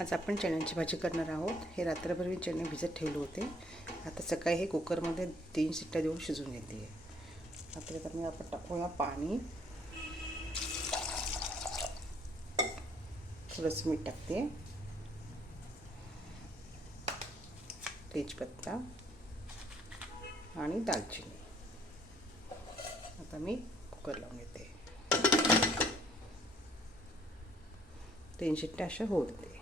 आज आपण चण्याची भाजी करणार आहोत। हे रात्रभर मी चणे भिजत ठेवले होते। आता सकाळी हे कुकरमध्ये 3 शिट्ट्या देऊन शिजवून घेते। आता मी आपण टाकूया पाणी, थोडंसं मीठ टाकते, तेजपत्ता आणि दालचिनी। आता मी कुकर लावून घेते, 3 शिट्ट्या अशा होऊ देते।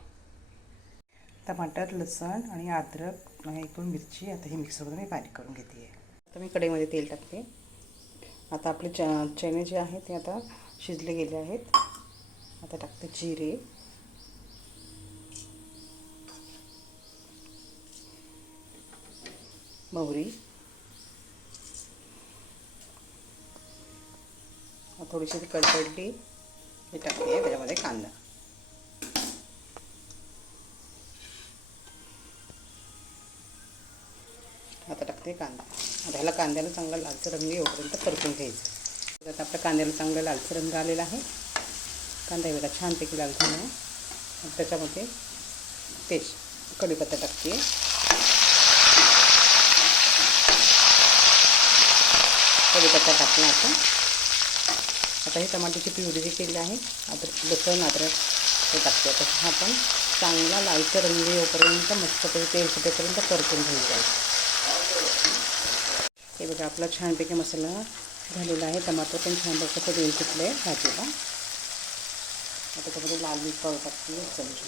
टमाटर, लसूण आणि अद्रक, एक मिरची आता हे मिक्सरमध्ये मी बारीक करून घेते। आता मी कढईमध्ये तेल टाकते। आता आपले चणे जे आहेत ते आता शिजले गेले आहेत। आता टाकते जिरे, मोहरी, थोडीशी कडकडली हे टाकते। त्याच्यामध्ये कांदा, आता टाकते कांदा। आता ह्याला कांद्याला चांगला लालसर रंग येऊपर्यंत परतून घ्यायचं। आता आपल्या कांद्याला चांगला लालसर रंग आलेला आहे। कांदा वेळा छानपैकी लाल झाला आहे। त्याच्यामध्ये कढीपत्ता टाकते, कढीपत्ता टाकला। आता हे टमाट्याची प्युरी जी केली आहे, लसूण अद्रक ते टाकते। आता हा पण चांगला लालसर रंग येऊपर्यंत मस्तपैकी तेल सुटेपर्यंत परतून घ्यायचा। हे बघा आपला छानपैकी मसाला झालेला आहे। टमाटर पण छान प्रकारचं तेल सुटलं आहे भाजीला। आता त्याच्यामध्ये लाल मिरची पावडर टाकते, 1 चमचा,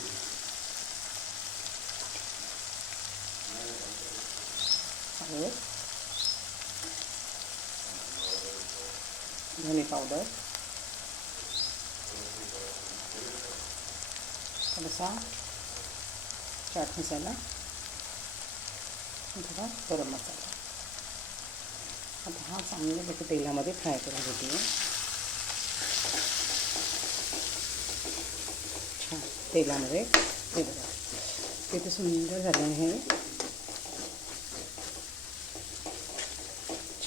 हळद, धने पावडर, थोडासा चाट मसाला, थोडा गरम मसाला। आता हा चांगल्यापैकी तेलामध्ये फ्राय करून घेते। छान तेलामध्ये हे बघा किती सुंदर झालं आहे।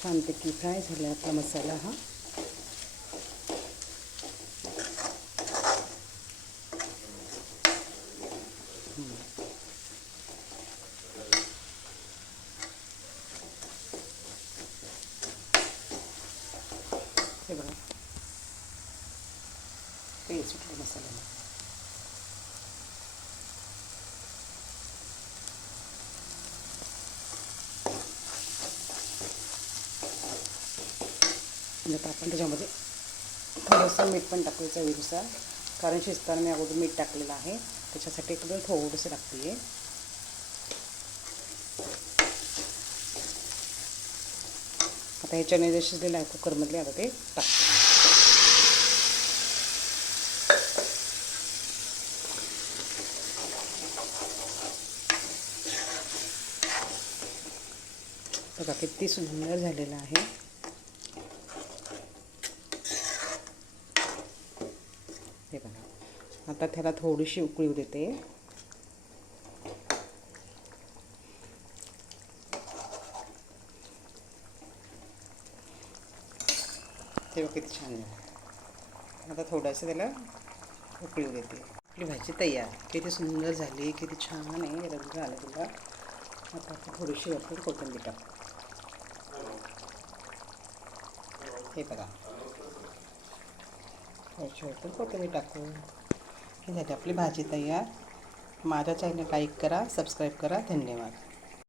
छानपैकी फ्राय झाला आपला मसाला हा। हे बघा तेल सुटलं मसाल्याला। आता आपण त्याच्यामध्ये थोडंसं मीठ पण टाकू चवीनुसार, कारण शिजताना मी अगोदर मीठ टाकलेलं आहे, त्याच्यासाठी एकदम थोडंसं टाकते। आता हे चणे जे शिजलेले आहे कुकरमधले, आता ते टाकते। बघा किती सुंदर झालेलं आहे। हे बघा आता त्याला थोडीशी उकळी देते। ते बघा किती छान झालं। आता थोडंसं त्याला उकळी देते। आपली भाजी तयार, किती सुंदर झाली, किती छान आहे, रंग आला तिला। आता आपण थोडीशी वरतून कोथिंबीर टाकू। हे बघा थोडीशी वरतून कोथिंबीर टाकू। हे झाली आपली भाजी तयार। माझ्या चॅनल लाईक करा, सबस्क्राईब करा। धन्यवाद।